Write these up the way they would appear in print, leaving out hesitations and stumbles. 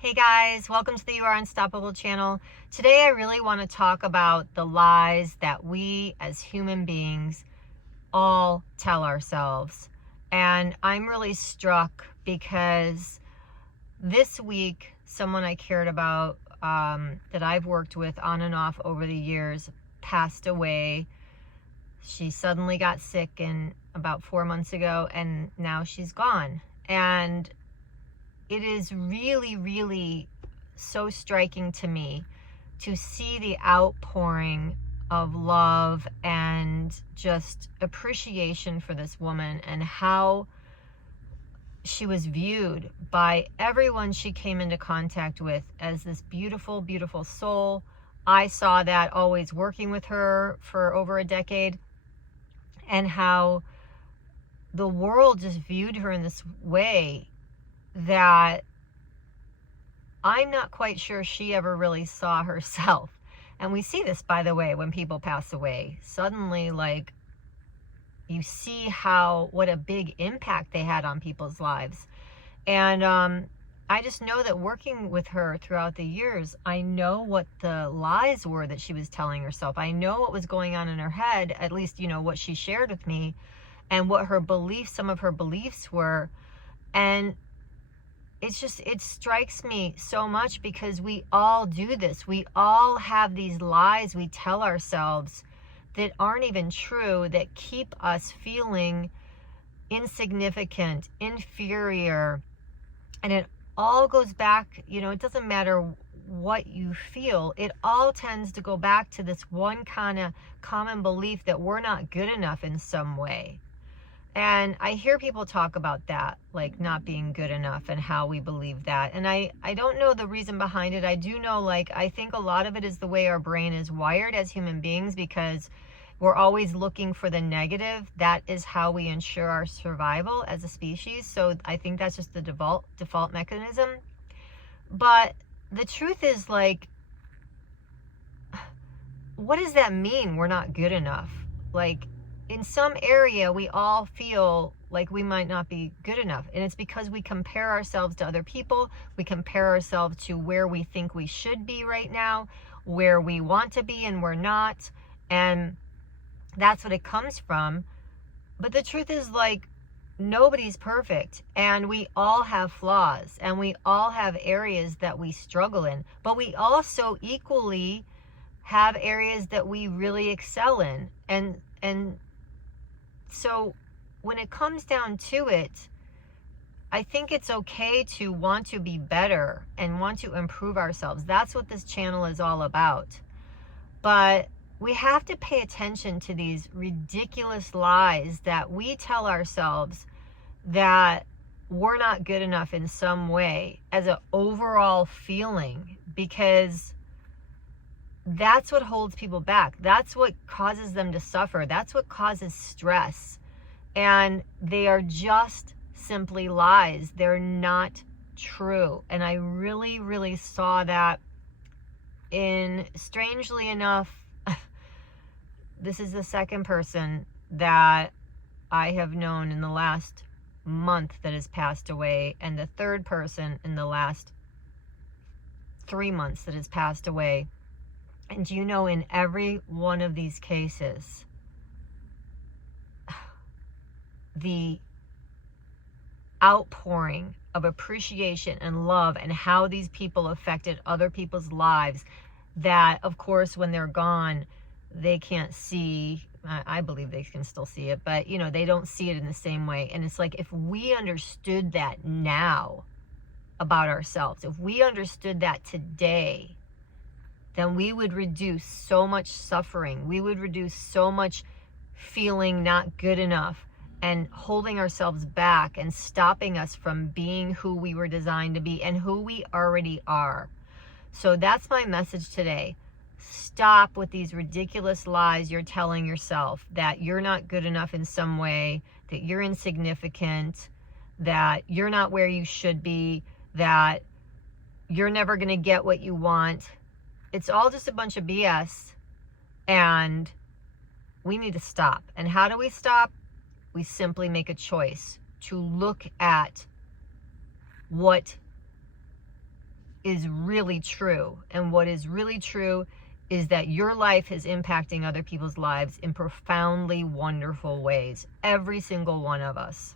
Hey guys, welcome to the You Are Unstoppable channel. Today I really want to talk about the lies that we as human beings all tell ourselves. And I'm really struck because this week someone I cared about, that I've worked with on and off over the years, passed away. She suddenly got sick about 4 months ago, and now she's gone. And it is really, really so striking to me to see the outpouring of love and just appreciation for this woman and how she was viewed by everyone she came into contact with as this beautiful, beautiful soul. I saw that always working with her for over a decade, and how the world just viewed her in this way that I'm not quite sure she ever really saw herself. And we see this, by the way, when people pass away. Suddenly, like, you see what a big impact they had on people's lives. And I just know that working with her throughout the years, I know what the lies were that she was telling herself. I know what was going on in her head, at least, what she shared with me, and what her beliefs, some of her beliefs were. And it strikes me so much because we all do this. We all have these lies we tell ourselves that aren't even true, that keep us feeling insignificant, inferior. And it all goes back, it doesn't matter what you feel, it all tends to go back to this one kind of common belief that we're not good enough in some way. And I hear people talk about that, like not being good enough and how we believe that. And I don't know the reason behind it. I do know, I think a lot of it is the way our brain is wired as human beings, because we're always looking for the negative. That is how we ensure our survival as a species. So I think that's just the default mechanism. But the truth is, what does that mean? We're not good enough. In some area, we all feel like we might not be good enough. And it's because we compare ourselves to other people. We compare ourselves to where we think we should be right now, where we want to be and we're not. And that's what it comes from. But the truth is, nobody's perfect. And we all have flaws. And we all have areas that we struggle in. But we also equally have areas that we really excel in. And so when it comes down to it, I think it's okay to want to be better and want to improve ourselves. That's what this channel is all about. But we have to pay attention to these ridiculous lies that we tell ourselves, that we're not good enough in some way as an overall feeling, because that's what holds people back. That's what causes them to suffer. That's what causes stress. And they are just simply lies. They're not true. And I really, really saw that strangely enough, this is the second person that I have known in the last month that has passed away, and the third person in the last 3 months that has passed away. And in every one of these cases, the outpouring of appreciation and love and how these people affected other people's lives, that, of course, when they're gone, they can't see. I believe they can still see it, but, they don't see it in the same way. And it's like, if we understood that now about ourselves, if we understood that today, then we would reduce so much suffering. We would reduce so much feeling not good enough and holding ourselves back and stopping us from being who we were designed to be and who we already are. So that's my message today. Stop with these ridiculous lies you're telling yourself, that you're not good enough in some way, that you're insignificant, that you're not where you should be, that you're never going to get what you want. It's all just a bunch of BS, and we need to stop. And how do we stop? We simply make a choice to look at what is really true. And what is really true is that your life is impacting other people's lives in profoundly wonderful ways. Every single one of us.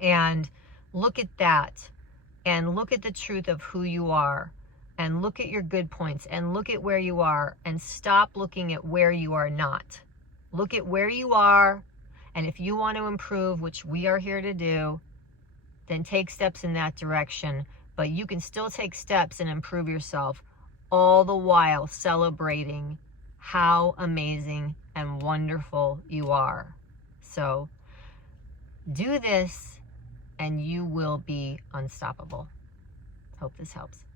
And look at that. And look at the truth of who you are. And look at your good points. And look at where you are. And stop looking at where you are not. Look at where you are. And if you want to improve, which we are here to do, then take steps in that direction. But you can still take steps and improve yourself, all the while celebrating how amazing and wonderful you are. So do this and you will be unstoppable. Hope this helps.